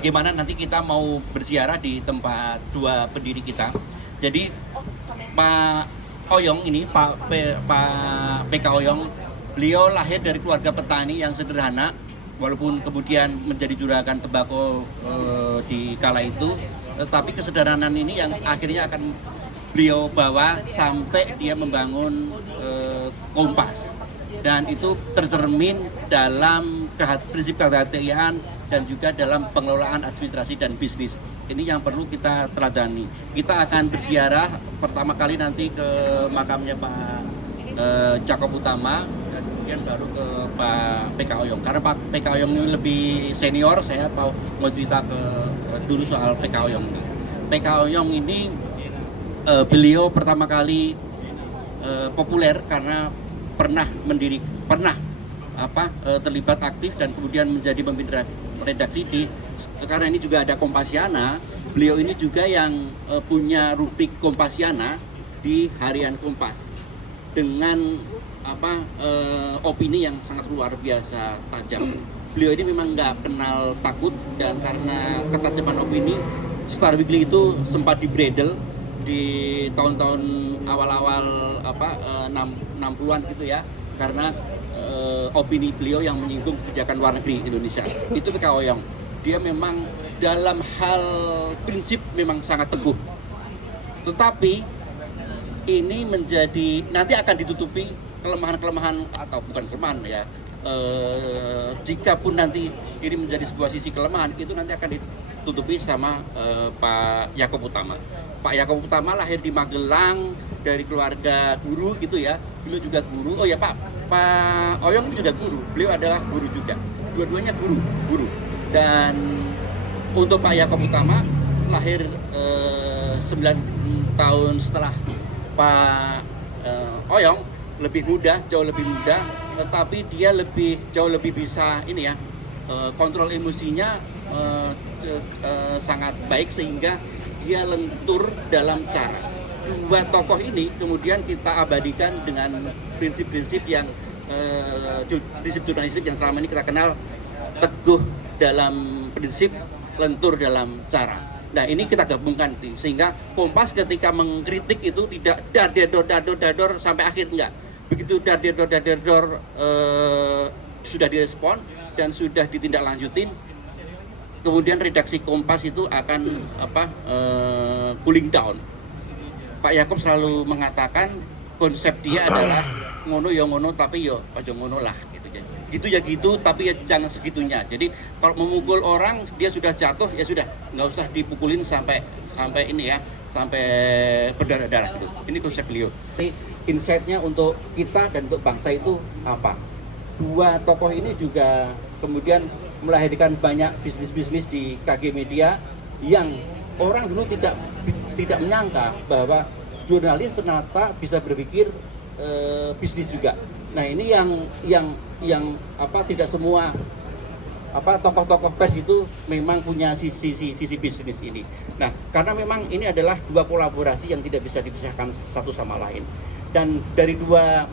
Bagaimana nanti kita mau berziarah di tempat dua pendiri kita. Jadi Pak Oyong ini, Pak PK Oyong, beliau lahir dari keluarga petani yang sederhana, walaupun kemudian menjadi juragan tembakau di kala itu, tetapi kesederhanaan ini yang akhirnya akan beliau bawa sampai dia membangun Kompas. Dan itu tercermin dalam prinsip kehati-hatian dan juga dalam pengelolaan administrasi dan bisnis. Ini yang perlu kita teladani. Kita akan berziarah pertama kali nanti ke makamnya Pak Jakob Utama dan kemudian baru ke Pak PK Oyong. Karena Pak PK Oyong ini lebih senior, saya mau cerita dulu soal PK Oyong ini. PK Oyong ini beliau pertama kali populer karena pernah terlibat aktif dan kemudian menjadi pemimpin redaksi di, karena ini juga ada Kompasiana. Beliau ini juga yang punya rubrik Kompasiana di Harian Kompas dengan opini yang sangat luar biasa tajam. Beliau ini memang nggak kenal takut, dan karena ketajaman opini, Star Weekly itu sempat dibredel di tahun-tahun awal-awal 60-an gitu ya, karena opini beliau yang menyinggung kebijakan luar negeri Indonesia. Itu PK Oyong. Dia memang dalam hal prinsip memang sangat teguh. Tetapi ini menjadi, nanti akan ditutupi kelemahan-kelemahan, atau bukan kelemahan ya, jika pun nanti ini menjadi sebuah sisi kelemahan, itu nanti akan ditutupi sama Pak Jakob Utama. Pak Jakob Utama lahir di Magelang dari keluarga guru gitu ya. Beliau juga guru. Oh ya, Pak Oyong juga guru. Beliau adalah guru juga. Dua-duanya guru. Dan untuk Pak Jakob Utama lahir 9 tahun setelah Pak Oyong, lebih muda, jauh lebih muda, tetapi dia jauh lebih bisa ini ya, kontrol emosinya sangat baik sehingga dia lentur dalam cara. Dua tokoh ini kemudian kita abadikan dengan prinsip-prinsip yang prinsip jurnalistik yang selama ini kita kenal, teguh dalam prinsip, lentur dalam cara. Nah, ini kita gabungkan sehingga Kompas ketika mengkritik itu tidak dador sampai akhir, enggak. Begitu dador sudah direspon dan sudah ditindaklanjutin, kemudian redaksi Kompas itu akan cooling down. Pak Jakob selalu mengatakan konsep dia adalah ngono ya ngono, tapi ya aja ngono lah gitu ya gitu, tapi ya jangan segitunya. Jadi kalau memukul orang dia sudah jatuh, ya sudah, nggak usah dipukulin sampai ini ya, sampai berdarah-darah gitu. Ini konsep beliau. Insight-nya untuk kita dan untuk bangsa itu apa? Dua tokoh ini juga kemudian melahirkan banyak bisnis-bisnis di KG Media yang orang dulu tidak menyangka bahwa jurnalis ternyata bisa berpikir bisnis juga. Nah, ini yang tidak semua tokoh-tokoh pers itu memang punya sisi bisnis ini. Nah, karena memang ini adalah dua kolaborasi yang tidak bisa dipisahkan satu sama lain. Dan dari dua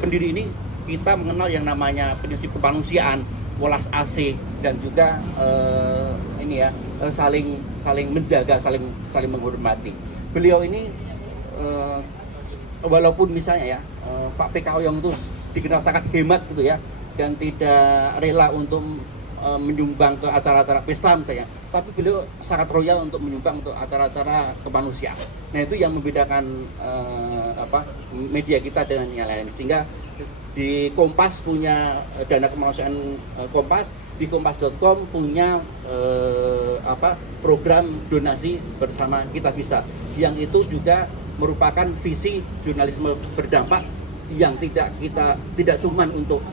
pendiri ini kita mengenal yang namanya prinsip kemanusiaan, welas asih, dan juga saling menjaga, saling menghormati. Beliau ini walaupun misalnya ya Pak PK Oyong itu dikenal sangat hemat gitu ya, dan tidak rela untuk menyumbang ke acara-acara pesta misalnya, tapi beliau sangat royal untuk menyumbang untuk acara-acara kemanusiaan. Nah, itu yang membedakan media kita dengan yang lain. Sehingga di Kompas punya dana kemanusiaan Kompas, di kompas.com punya program donasi bersama Kita Bisa, yang itu juga merupakan visi jurnalisme berdampak yang tidak cuman untuk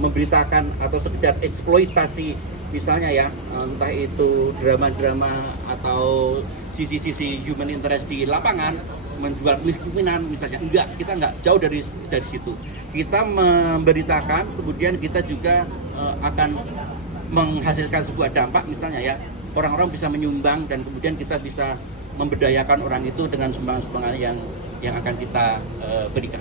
memberitakan atau sekedar eksploitasi misalnya ya, entah itu drama-drama atau sisi-sisi human interest di lapangan, menjual kemiskinan misalnya. Enggak, kita enggak jauh dari situ. Kita memberitakan, kemudian kita juga akan menghasilkan sebuah dampak misalnya ya, orang-orang bisa menyumbang dan kemudian kita bisa memberdayakan orang itu dengan sumbangan-sumbangan yang akan kita berikan.